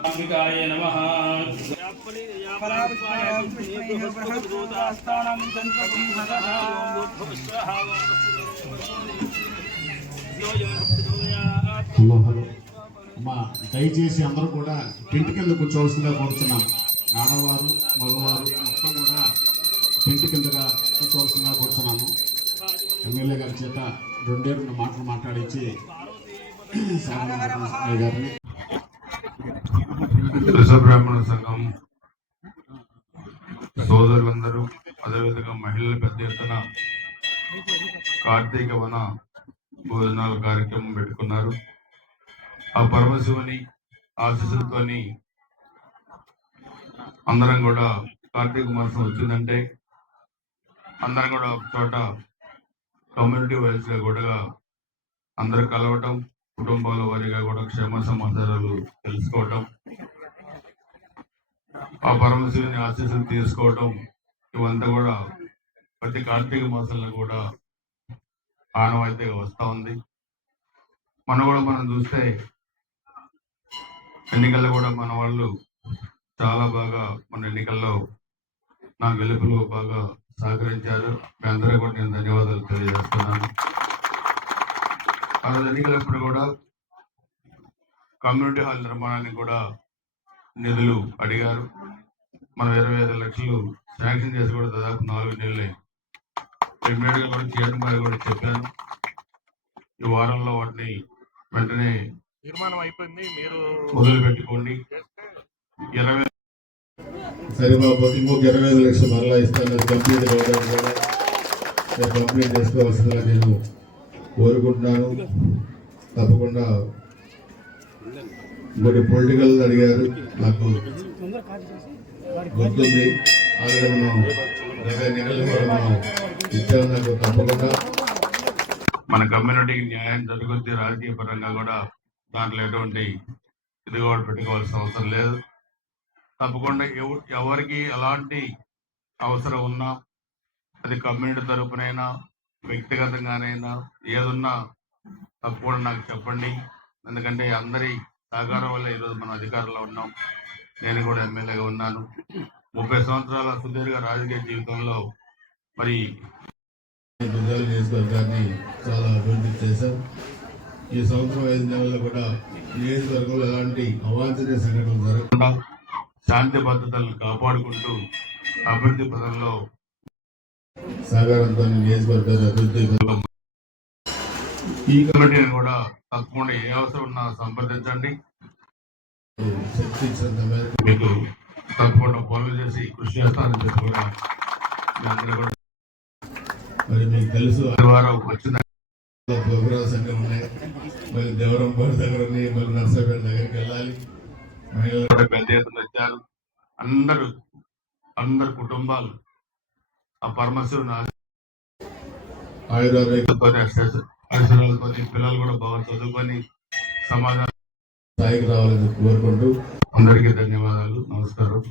అంబికాయ నమః మోహన్ అమ్మా దయచేసి అందరూ కూడా టెంట్ కింద కూర్చోవలసిందిగా కోరుతున్నాం ఆడవారు మగవారు మొత్తం కూడా టెంట్ కిందగా కూర్చోవలసిందిగా కోరుతున్నాము ఎమ్మెల్యే గారి చేత రెండే రెండు మాటలు మాట్లాడించి శ్యామల గారిని విశ్వబ్రాహ్మణ సంఘం సోదరులందరూ అదేవిధంగా మహిళలు పెద్ద ఎత్తున కార్తీక వన భోజనాల కార్యక్రమం పెట్టుకున్నారు. ఆ పరమశివుని ఆశీస్సులతోని అందరం కూడా కార్తీక మాసం వచ్చిందంటే అందరం కూడా ఒక చోట కమ్యూనిటీ వైజ్గా కూడా అందరూ కలవటం కుటుంబాల వారిగా కూడా క్షేమ సమాచారాలు తెలుసుకోవటం ఆ పరమశివుని ఆశీస్సులు తీసుకోవటం ఇవంతా కూడా ప్రతి కార్తీక మాసంలో కూడా ఆనవాయితీగా వస్తూ ఉంది. మనం కూడా మనం చూస్తే ఎన్నికల్లో కూడా మన వాళ్ళు చాలా బాగా మన ఎన్నికల్లో నా గెలుపులో బాగా సహకరించారు. మీ అందరూ కూడా నేను ధన్యవాదాలు తెలియజేస్తున్నాను. ఆ రోజు ఎన్నికలప్పుడు కూడా కమ్యూనిటీ హాల్ నిర్మాణాన్ని కూడా నిధులు అడిగారు. మనం ఇరవై ఐదు లక్షలు శాంక్షన్ చేసి కూడా దాదాపు నాలుగు నెలలు. అయింది ఇమ్మీడియట్గా కూడా చైర్మన్ గారు కూడా చెప్పాను. ఈ వారంలో వాటిని వెంటనే తీర్మానం అయిపోయింది. మీరు మొదలు పెట్టుకోండి ఇరవై సరే బాబు ఇంకొక ఇరవై ఐదు లక్షలు మరలా ఇస్తాను. అది కంప్లీట్ కావడానికి కూడా నేను కంప్లీట్ చేసుకోవాల్సిందిగా నేను కోరుకుంటున్నాను. తప్పకుండా ఇంకోటి పొలిటికల్ అడిగారు. నాకు గుర్తుంది. ఆల్రెడీ మనం మనం ఇచ్చాము నాకు తప్పకుండా. మన కమ్యూనిటీకి న్యాయం జరుగుద్ది. రాజకీయ పరంగా కూడా దాంట్లో ఎటువంటి ఇది కూడా పెట్టుకోవాల్సిన అవసరం లేదు. తప్పకుండా ఎవరికి ఎలాంటి అవసరం ఉన్నా అది కమ్యూనిటీ తరపునైనా వ్యక్తిగతంగానైనా ఏదున్నా తప్పకుండా నాకు చెప్పండి. ఎందుకంటే అందరి సహకారం వల్ల ఈరోజు మనం అధికారంలో ఉన్నాం. నేను కూడా ఎమ్మెల్యేగా ఉన్నాను. ముప్పై సంవత్సరాల సుదీర్ఘ రాజకీయ జీవితంలో మరి గుంజాల నియోజకవర్గాన్ని చాలా అభివృద్ధి చేశాం. ఈ సంవత్సరం ఐదు నెలల్లో కూడా నియోజకవర్గంలో ఎలాంటి అవాంఛనీయ సంఘటనలు జరగకుండా శాంతి భద్రతలను కాపాడుకుంటూ అభివృద్ధి పదంలో సహకారంతో నియోజకవర్గాన్ని అభివృద్ధి ఈ కమిటీని కూడా తప్పకుండా ఏ అవసరం ఉన్నా సంప్రదించండి. మీకు తప్పకుండా పనులు చేసి కృషి చేస్తానని చెప్పి కూడా మరి మీకు తెలుసు ఆదివారం వచ్చిన ఉన్నాయి. మళ్ళీ దేవరంపాడు దగ్గర ఉన్నాయి మళ్ళీ నర్సాపేట దగ్గరికి వెళ్ళాలి. మహిళలు కూడా పెద్ద ఎత్తున వచ్చారు. అందరూ అందరు కుటుంబాలు ఆ పరమశివుని ఆయుర్వేద ఆశీర్వాదాలతో అక్షరాలతో పిల్లలు కూడా బాగా చదువుకొని సమాజం స్థాయికి రావాలని కోరుకుంటూ అందరికీ ధన్యవాదాలు నమస్కారం.